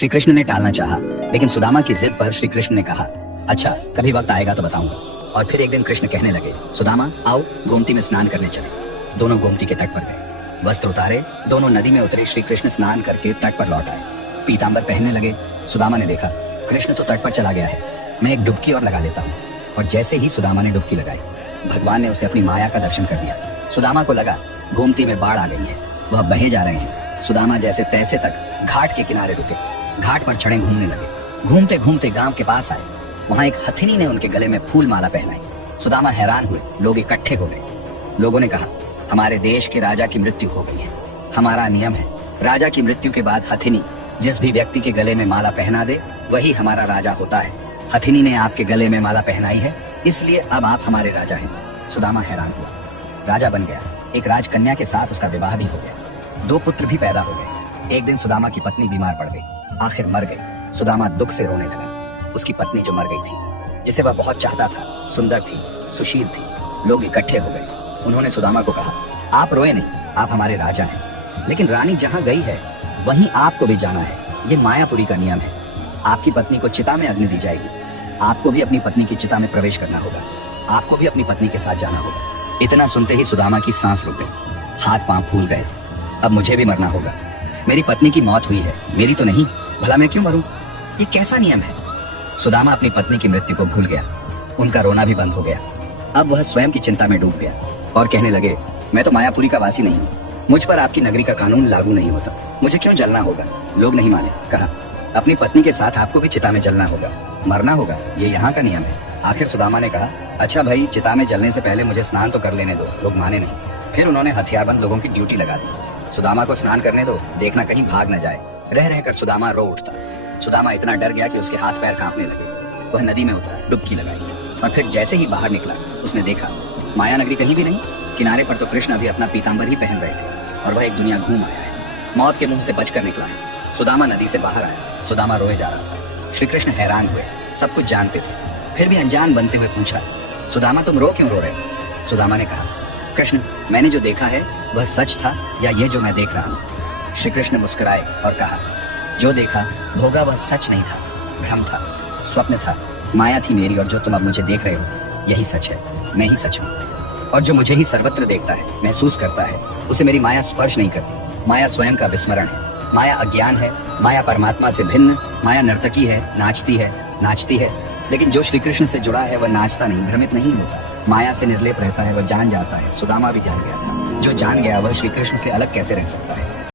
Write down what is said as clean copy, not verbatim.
श्री कृष्ण ने टालना चाहा, लेकिन सुदामा की जिद पर श्री कृष्ण ने कहा, अच्छा कभी वक्त आएगा तो बताऊंगा। और फिर एक दिन कृष्ण कहने लगे, सुदामा आओ गोमती में स्नान करने चले। दोनों गोमती के तट पर गए, वस्त्र उतारे, दोनों नदी में उतरे। श्री कृष्ण स्नान करके तट पर लौट आए, पीतांबर पहनने लगे। सुदामा ने देखा कृष्ण तो तट पर चला गया है, मैं एक डुबकी और लगा लेता हूँ। और जैसे ही सुदामा ने डुबकी लगाई, भगवान ने उसे अपनी माया का दर्शन कर दिया। सुदामा को लगा गोमती में बाढ़ आ गई है, वह बहे जा रहे हैं। सुदामा जैसे तैसे तक घाट के किनारे रुके, घाट पर चढ़े घूमने लगे। घूमते घूमते गांव के पास आए, वहां एक हथिनी ने उनके गले में फूल माला पहनाई। सुदामा हैरान हुए, लोग इकट्ठे हो गए। लोगों ने कहा, हमारे देश के राजा की मृत्यु हो गई है, हमारा नियम है राजा की मृत्यु के बाद हथिनी जिस भी व्यक्ति के गले में माला पहना दे वही हमारा राजा होता है। हथिनी ने आपके गले में माला पहनाई है, इसलिए अब आप हमारे राजा हैं। सुदामा हैरान हुआ, राजा बन गया। एक राजकन्या के साथ उसका विवाह भी हो गया, 2 पुत्र भी पैदा हो गए। एक दिन सुदामा की पत्नी बीमार पड़ गई, आखिर मर गई। सुदामा दुख से रोने लगा। उसकी पत्नी जो मर गई थी, जिसे वह बहुत चाहता था, सुंदर थी, सुशील थी। लोग इकट्ठे हो गए। उन्होंने सुदामा को कहा, आप रोए नहीं, आप हमारे राजा हैं, लेकिन रानी जहाँ गई है वहीं आपको भी जाना है। ये मायापुरी का नियम है। आपकी पत्नी को चिता में अग्नि दी जाएगी, आपको भी अपनी पत्नी की चिता में प्रवेश करना होगा, आपको भी अपनी पत्नी के साथ जाना होगा। इतना सुनते ही सुदामा की सांस रुक गई, हाथ पांव फूल गए। अब मुझे भी मरना होगा, मेरी पत्नी की मौत हुई है, मेरी तो नहीं, भला मैं क्यों मरूं? ये कैसा नियम है? सुदामा अपनी पत्नी की मृत्यु को भूल गया, उनका रोना भी बंद हो गया। अब वह स्वयं की चिंता में डूब गया और कहने लगे, मैं तो मायापुरी का वासी नहीं हूँ, मुझ पर आपकी नगरी का कानून लागू नहीं होता, मुझे क्यों जलना होगा? लोग नहीं माने। कहा, अपनी पत्नी के साथ आपको भी चिता में जलना होगा, मरना होगा, ये यहाँ का नियम है। आखिर सुदामा ने कहा, अच्छा भाई, चिता में जलने से पहले मुझे स्नान तो कर लेने दो। लोग माने नहीं। फिर उन्होंने हथियारबंद लोगों की ड्यूटी लगा दी। सुदामा को स्नान करने दो, देखना कहीं भाग न जाए। रह रहकर सुदामा रो उठता। सुदामा इतना डर गया कि उसके हाथ पैर कांपने लगे। वह नदी में उतरा, डुबकी लगाई और फिर जैसे ही बाहर निकला, उसने देखा माया नगरी कहीं भी नहीं। किनारे पर तो कृष्ण अभी अपना पीतांबर ही पहन रहे थे और वह एक दुनिया घूम आया है, मौत के मुंह से बचकर निकला है। सुदामा नदी से बाहर आया, सुदामा रोए जा रहा था। श्री कृष्ण हैरान हुए, सब कुछ जानते थे, फिर भी अनजान बनते हुए पूछा, सुदामा तुम रो क्यों रो रहे हो? सुदामा ने कहा, कृष्ण मैंने जो देखा है वह सच था या ये जो मैं देख रहा हूँ? श्री कृष्ण मुस्कुराए और कहा, जो देखा भोगा वह सच नहीं था, भ्रम था, स्वप्न था, माया थी मेरी, और जो तुम अब मुझे देख रहे हो यही सच है, मैं ही सच हूँ। और जो मुझे ही सर्वत्र देखता है, महसूस करता है, उसे मेरी माया स्पर्श नहीं करती। माया स्वयं का विस्मरण है, माया अज्ञान है, माया परमात्मा से भिन्न। माया नर्तकी है, नाचती है, लेकिन जो श्री कृष्ण से जुड़ा है वह नाचता नहीं, भ्रमित नहीं होता, माया से निर्लेप रहता है, वह जान जाता है। सुदामा भी जान गया था, जो जान गया वह श्री कृष्ण से अलग कैसे रह सकता है?